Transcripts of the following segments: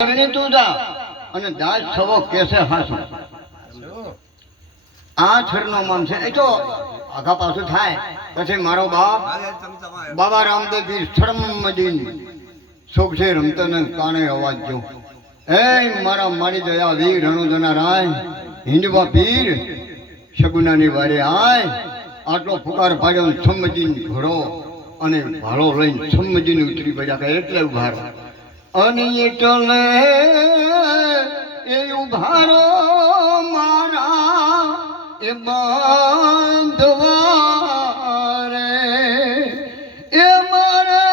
તું જા અને દાસ થવો કેસે હાસો આ છરનો મામ છે એ તો આગા પાછું થાય પછી મારો બાપ બાબા રામદેવ પીર શરમ મદીન શોભ છે રમતન કાને અવાજ જો એ મારા મારી દયા વીર રણુદના રાય હિંદવા પીર શગુનાની વારે આય આટલો ફુકાર પાડ્યો છમજીન ઘોડો અને ભાળો લઈને છમજીને ઉતરી પડ્યા કે એટલે ઉભારો અને એટલે એ ઉભારો મારા એ બાંધવા રે એ મારે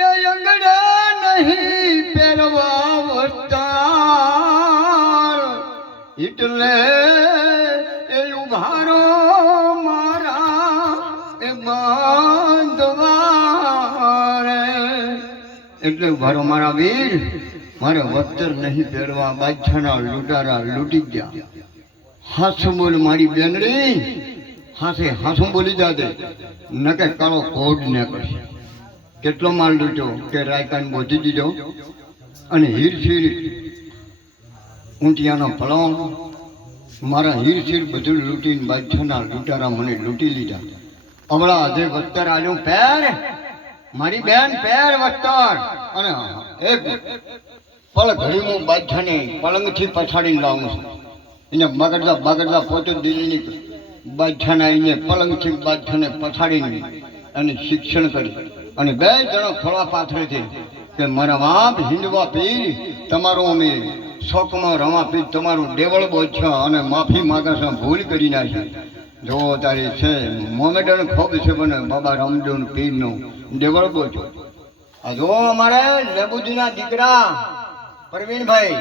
એ અંગડા નહીં પહેરવા વસ્તાર એટલે એ ઉભારો મારા એ બાંધવા રે એટલે ઉભારો મારા વીર મારે વસ્ત્ર નહીં પહેરવા બાદશાહના લૂંટારા લૂંટી ગયા હાસું બોલ મારી બેનડી હાસે હાસું બોલી જાતે ન કે કાળો કોડ ને કરશે કેટલો માલ લૂંટ્યો કે રાયકાન બોધી દીધો અને હીરશીર ઊંટિયાનો પલંગ મારા હીરશીર બધું લૂંટીને બાદશાહના લૂંટારા મને લૂંટી લીધા હમણાં આજે વસ્ત્ર આવ્યું પહેર મારી બેન પહેર વસ્ત્ર અને એક પળ ઘડી હું બાદશાહને પલંગથી પછાડીને લાવું છું એને બગડતા પોતે દિલ્હીની બાદશાહના એને પલંગથી બાદશાહને પછાડીને અને શિક્ષણ કરી અને બે જણો ખોળા પાથરે છે કે મારા બાપ હિંદવા પીર તમારું અમે શોકમાં રમા પીર તમારું દેવળ બોજ છે અને માફી માગે છે ભૂલ કરી નાખી જો તારી છે મોમેડન ખોબ છે બને બાબા રામદેવ પીરનો દેવળ બોજ આ જો અમારે લેબુજીના દીકરા પ્રવીણભાઈ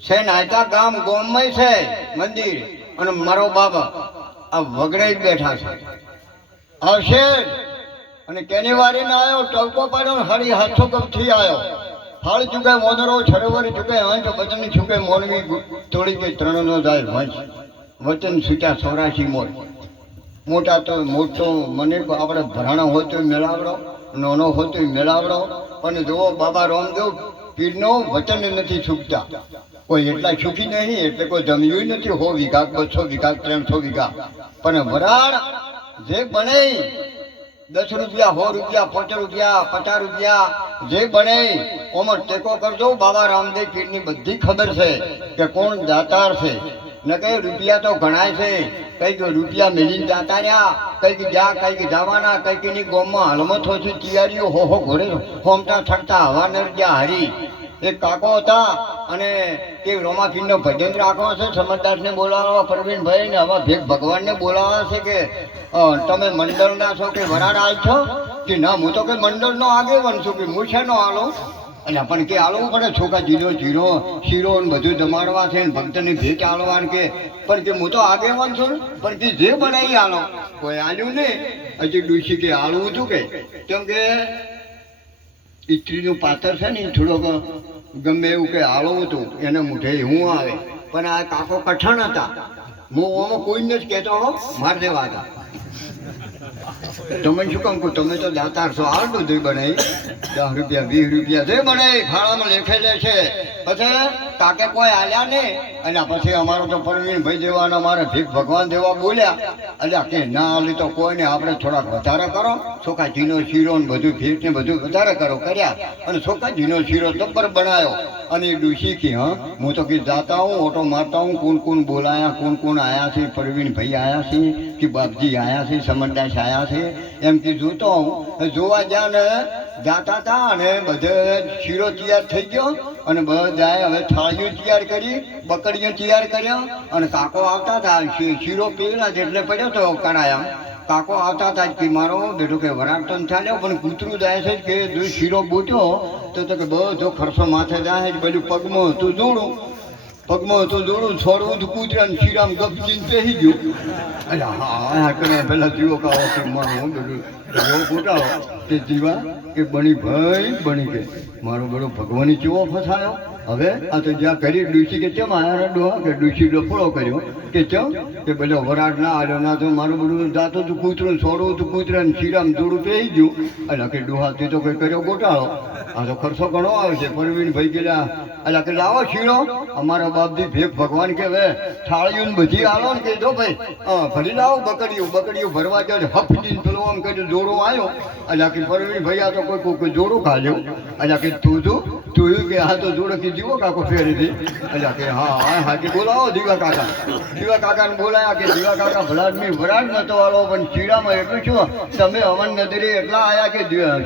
છે નાયતા ગામ ગોમમય છે મંદિર અને મારો બાબા આ વગડે જ બેઠા છે આવશે અને કેની વારી ના આવ્યો ટોકો પાડ્યો હરી હાથો કપથી આવ્યો ફળ ચૂકે મોદરો છરોવરી ચૂકે હંસ વચન ચૂકે મોનવી તોડી કે ત્રણનો જાય વંશ વચન છૂટ્યા 84 મોર મોટા તો મોટો મને આપણે ભરાણા હોય તો મેળાવડો નાનો હોય તો મેળાવડો પણ જુઓ બાબા રામદેવ પીરનો વચન નથી છૂટતા કોઈ એટલા સુખી નહીં એટલે કોઈ જમ્યું નથી 100 વીઘા 200 વીઘા 300 વીઘા પણ વરાળ જે બને 10 રૂપિયા 100 રૂપિયા 5 રૂપિયા 50 રૂપિયા જે બને ઓમાં ટેકો કરજો બાબા રામદેવ પીરની બધી ખબર છે કે કોણ દાતાર છે ન કઈ રૂપિયા તો ગણાય છે કઈક રૂપિયા મેળીને જાતા રહ્યા કઈક જ્યાં કઈક જવાના કઈકની ગોમમાં હલમતો છે તૈયારીઓ હો ઘોડે હોમતા ઠરતા હવા નરજ્યા હરી એક કાકો હતા અને તે રોમાપીરનો ભજન રાખવો છે સમજદારને બોલાવવા પ્રવીણભાઈ ને હવે ભેગ ભગવાનને બોલાવવા છે કે તમે મંડળના છો કે વરાળ છો કે ના હું તો કે મંડળનો આગેવાન છું કે હું શેનો આલો અને પણ કે આલવું પડે છોકરા જીરો શીરો ને બધું જમાડવા છે ને ભક્તની ભેટ આલવાનું કે પણ કે હું તો આગેવાન છું પણ કે જે બનાવી આલો કોઈ આલ્યું ને હજી ડૂસી કે આલવું હતું કે કેમ કે સ્ત્રીનું પાત્ર છે ને થોડોક ગમે એવું કે આલવું હતું એને મૂઠે હું આવે પણ આ કાકો કઠણ હતા હું આમાં કોઈને જ કહેતો હો માર દેવા હતા તમે શું કામ કહો તમે તો દાતાર છો આ બધું બનાવી 10 રૂપિયા 20 રૂપિયા જે બનાવી ફાળામાં લેખેલે છે પછી કાકે કોઈ આલ્યા ને અને પછી અમારો તો પ્રવીણભાઈ દેવાના મારે ભીખ ભગવાન દેવા બોલ્યા એટલે કે ના આલી તો કોઈને આપણે થોડાક વધારે કરો છોકરા જીનો શીરો ને બધું ભેટ ને બધું વધારે કરો કર્યા અને છોકરા જીનો શીરો તબ્બર બનાવ્યો અને એ ડૂસી કે હા હું તો કે જાતા હું ઓટો મારતા હું કોણ બોલાયા કોણ આયા છે પ્રવીણભાઈ આયા છે કે બાપજી આયા છે સમરદાસ આયા છે એમ કે જોતો હું જોવા જ્યાં ને જાતા હતા અને બધે શીરો તૈયાર થઈ ગયો અને બધાએ હવે થાળીઓ તૈયાર કરી બકડીઓ તૈયાર કર્યા અને કાકો આવતા હતા શીરો પીલા જેટલે પડ્યો તો કણાયા કાકો આવતા હતા કે મારો બેઠો કે વરાળ તો ચાલ્યો પણ કૂતરું જાય છે કે જો શીરો બૂટ્યો તો કે બધો ખર્ચો માથે જાય બધું પગમાં હતું જોડું પગમાં તો જોડું છોડવું તો કૂતરા ને શ્રીરામ ગપચીને પહેરી ગયું. એટલે હા કરે પેલા જીવો કાવો કે મારું એવો ફોટાવો કે જીવા કે બની ભાઈ બની કે મારો બધો ભગવાનની ચેવો ફસાયો. હવે આ તો જ્યાં કરી ડૂસી કે ચમ આયા ડોહા કે ડૂસી ડફોળો કર્યો કે ચમ કે બધો વરાળ ના આવ્યો ના તો મારું બધું જાતો તું કૂતરું છોડવું તું કૂતરા ને શ્રીરામ જોડું પહેરી ગયું. એટલે કે ડોહા તે તો કંઈ કર્યો ગોટાળો. આ તો ખર્ચો ઘણો આવે છે. પરવીનભાઈ ગયેલા એટલે કે લાવો શીરો અમારા બાપજી ભેગ ભગવાન કે હવે થાળીઓ બધી આવો ને કહી દો ભાઈ ભરી લાવો બકડીયું ભરવા જાય હફડીને પેલો આમ કહી જોડો આવ્યો. એટલે કે પરવીનભાઈ આ તો કોઈ જોડું ખાલ્યો. એટલે કે તું જોયું કે આ તો જોડે કે જીવો કાકો ફેરી હતી. એટલે કે હા કે બોલાવો દીવા કાકાને બોલાયા કે દીવા કાકા ભલાદમી વરાળ નતો વાળો પણ શીરામાં એટલું શું તમે હવન નદીરે એટલા આવ્યા કે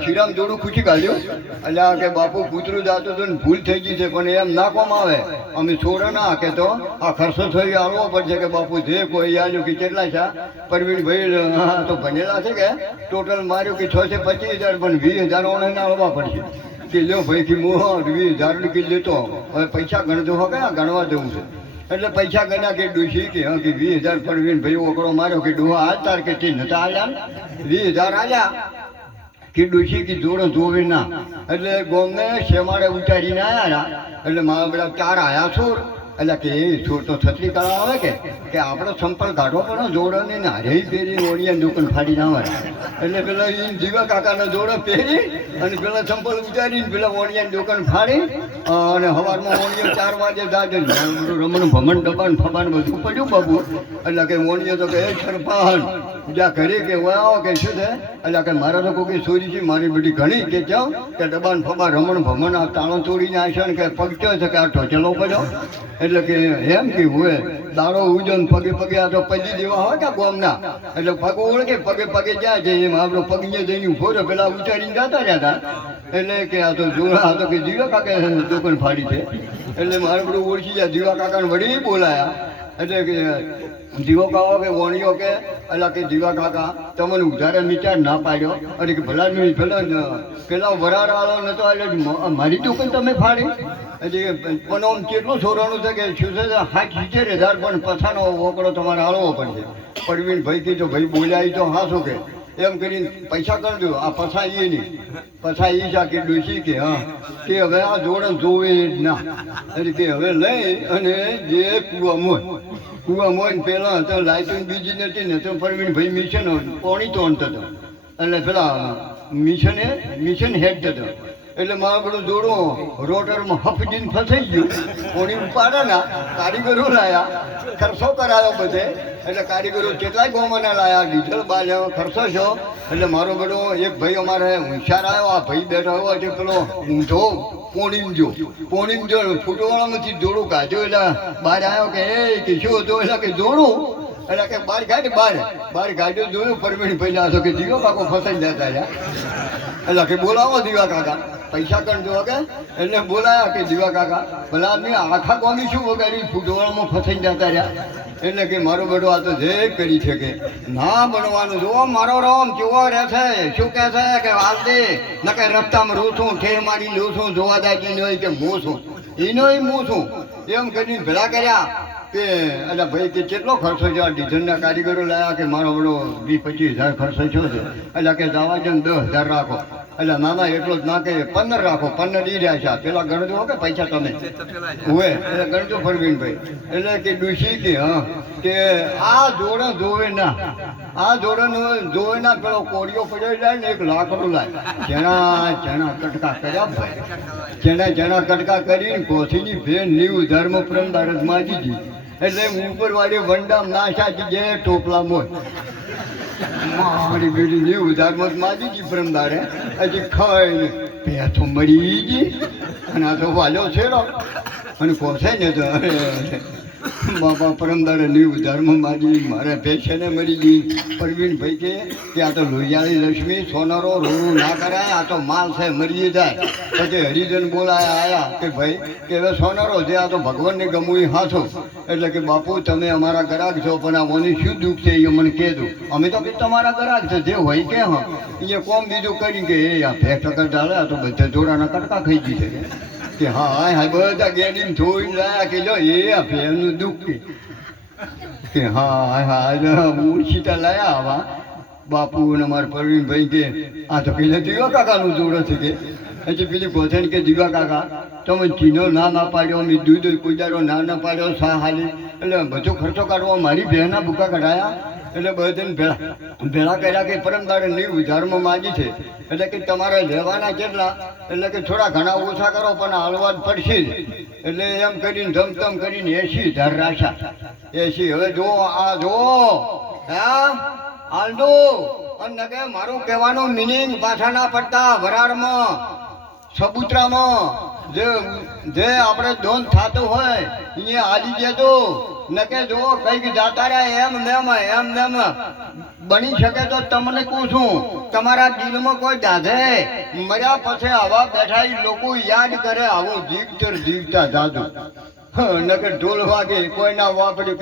શીરામ જોડું ખૂચી કાઢ્યું. એટલે કે બાપુ કૂતરું જાતું હતું ને ભૂલ થઈ ગઈ છે પણ એમ નાખવામાં આવે અમે છોડો ના કે તો આ ખર્ચો થઈ આવવો પડશે કે બાપુ જે કોઈ આવ્યું કે કેટલા છે પરવીનભાઈ તો ભણેલા છે કે ટોટલ માર્યું કે 625,000 પણ 20,000 ઓને આવવા પડશે કે લ્યો ભાઈ કે હું 20,000 કે લેતો હવે પૈસા ગણતો હો કયા ગણવા જવું છે. એટલે પૈસા ગણ્યા કે ડૂસી કે હા કે 20,000 પરવીનભાઈ ઓકળો માર્યો કે ડોહા આજ તાર કે નતા આવ્યા 20,000 આવ્યા કે ડૂસી કે જોડો જોવે ના. એટલે ગોમને શેમાડે ઉતારીને આવ્યા એટલે મારા બધા 4 આયા છોર. એટલે કે એ છોર તો છત્રી કાળા આવે કે આપણો સંપલ કાઢવો પડે જોડો ને હારે પહેરી ઓળિયા દુકાન ફાડી ના આવે. એટલે પેલા એ જીવા કાકાના જોડો પહેરી અને પેલા સંપલ ઉતારીને પેલા ઓળિયા દુકાન ફાડી અને સવારમાં ઓળિયો 4 વાગે જાજે રમણ ભમણ ડબાન ફબાન બધું પડ્યું બાબુ. એટલે કે ઓળિયો તો કે સરપાન જ્યાં ઘરે કે આવો કે શું છે. એટલે કે મારા તો કોઈ ચોરી છે મારી બધી ઘણી કે જાઓ કે ડબાન ફબા રમણ ભમણ આ તાળો ચોરીને આવશે ને કે પગચો છે કે આ ઢોચેલો પડ્યો. એટલે કે એમ કે હોય દાડો ઉજન પગે પગે આ તો પજી દેવા હોય કે ગોમના એટલે પગ ઓળખે પગે જાય છે એમ આપણો પગને જઈને ઉભો રહ્યો પેલા ઉચારીને જતા રહ્યા હતા. એટલે કે આ તો જોડા આ તો કે જીવા કાકા દુકાન ફાડી છે. એટલે મારે બધું ઓળખી જાય જીવા કાકાને વળી બોલાયા. એટલે કે જીવો કાકો કે વણિયો કે એટલે કે જીવા કાકા તમને ઉધારે વિચાર ના પાડ્યો. અરે કે ભલા પેલા વરાળ વાળો નતો એટલે મારી દુકાન તમે ફાડી. એટલે પણ આમ કેટલું છોરાનું છે કે શું છે 70,000 પણ પછાનો વોકડો તમારે આળવો પડશે. પરવીનભાઈ કીધું ભાઈ બોલ્યા તો હા શું કે એમ કરીને પૈસા કરજો આ પછાઈએ નહીં પછાઈ જા કે ડૂસી કે હા કે હવે આ જોડે જોવે ના. એટલે કે હવે લઈ અને જે કુવા મોય પેલા તો લાઈટો બીજી નથી ને તો પરવીનભાઈ મિશન પાણી તોડતો હતો. એટલે પેલા મિશન હેડ થતો. એટલે મારું બધું જોડું રોટરમાં હફજીને ફસાઈ ગયું. કોણી ઉપાડે ના કારીગરો લાયા ખર્ચો કરાયો બધે. એટલે કારીગરો કેટલાય ગોમાના લાયા ડીઝલ બાલ્યો ખર્ચો છો. એટલે મારો બધો એક ભાઈ અમારે હોશિયાર આવ્યો. આ ભાઈ બેઠો હોય છે પેલો ઊંધો પોણીમ જો ફૂટવાળામાંથી જોડું કાઢ્યો. એટલે બહાર આવ્યો કે એ કે શું હતું. એટલે કે જોડું એટલે કે બહાર ગાડ્યો જોયું પરવીણ પહેલા હતો કે જીવો કાકો ફસાઈ જતા રહ્યા. એટલે કે બોલાવો દીવા કાકા પૈસા કરજો કે એટલે બોલાયા કે દીવા કાકા ભલા આદમી આખા કોમી શું વગાડી ફૂટવાળામાં ફસાઈ જતા રહ્યા. એટલે કે મારો બેટો આ તો જે કરી છે કે ના બનવાનું જો મારો રામ કેવો રહે છે શું કહે છે કે વાલ દે ન કે રસ્તામાં રોશું ઠેર મારી લોશું જોવા જાય નહીં કે હું છું એનો હું છું એમ કરીને ભેળા કર્યા. કે એટલે ભાઈ કે કેટલો ખર્ચો છે આ ડીઝલના કારીગરો લાયા કે મારો બધો 20-25,000 ખર્ચો થયો છે. એટલે કે જવા છે 10,000 રાખો. એટલે નાના એટલો જ ના કે 15 રાખો 15 દી રહ્યા છે પેલા ગણજો કે પૈસા તમે હોય એટલે ગણજો પરવીનભાઈ. એટલે કે ડૂસી કે હા કે આ જોડે જોવે ના આ જોડે જોવે ના પેલો કોળિયો પડ્યો જાય ને એક લાકડું લાય જેના કટકા કર્યા ભાઈ જેના કટકા કરીને કોથીની ભેન લીવ ધર્મ પ્રેમ ભારત માજી હતી. એટલે ઉપર વાળી વંડામ ના સાચી જે ટોપલા મોય મારી બેટી લીવ ધર્મ માજી હતી પ્રેમદારે હજી ખાઈને બે તો મરી ગઈ અને આ તો વાલ્યો છેડો અને કોસાય ને તો બાપા પરમદારે લીવ ધર્મ માજી મારે પેશને મરી ગઈ. પરવીનભાઈ કે આ તો લોહિયાળી લક્ષ્મી સોનારો રોડું ના કરાય આ તો માલ છે મરી જાય. પછી હરિજન બોલાયા આયા કે ભાઈ કે હવે સોનારો છે આ તો ભગવાનને ગમવું એ હાથો. એટલે કે બાપુ તમે અમારા ગ્રાહક છો પણ આ મને શું દુઃખ છે એ મને કહેજો. અમે તો તમારા ગ્રાહક છે જે હોય કે હા અહીંયા કોમ બીજું કરી કે એ આ 2 ટકા ચાલે આ તો બધા જોડાના કટકા ખાઈ ગઈ છે. કે હા હા બધા ગેડીને જોઈને લાયા કે જો એ આ ભેળનું દુઃખ કે હા હા મૂર્છિતા લાયા આવા બાપુ અને મારા પ્રવીણભાઈ કે આ તો પેલા દીવા કાકાનું જોડે છે કે પછી પેલી ગોથણ કે દીવા કાકા તમે ચીનો ના પાડ્યો મેં દૂધ કોઈ દાડો ના પાડ્યો સા હાલી એટલે બધો ખર્ચો કાઢવા મારી બહેના ભૂકા કઢાયા એટલે બધાને ભેળા કર્યા કે પરમ દાડે નહીં ઉધારમાં માગી છે એટલે કે તમારે લેવાના કેટલા એટલે કે થોડા ઘણા ઓછા કરો પણ હાલવા જ પડશે જ એટલે એમ કરીને ધમધમ કરીને 80,000 રાખ્યા 80 હવે જો આ જો હા હાલદો અને કે મારું કહેવાનું મિનિંગ પાછા ના પડતા વરાળમાં સબૂતરામાં જે આપણે દોન થતું હોય અહીંયા હાલી જતો ન કે જો કંઈક જાતા રહ્યા એમ નેમ બની શકે તો તમને કહું છું તમારા દિલમાં કોઈ દાધે મર્યા પછી આવા બેઠા લોકો યાદ કરે આવું જીવતર જીવતા જાદુ ન કે ઢોલ વાગે કોઈના વાપર્યું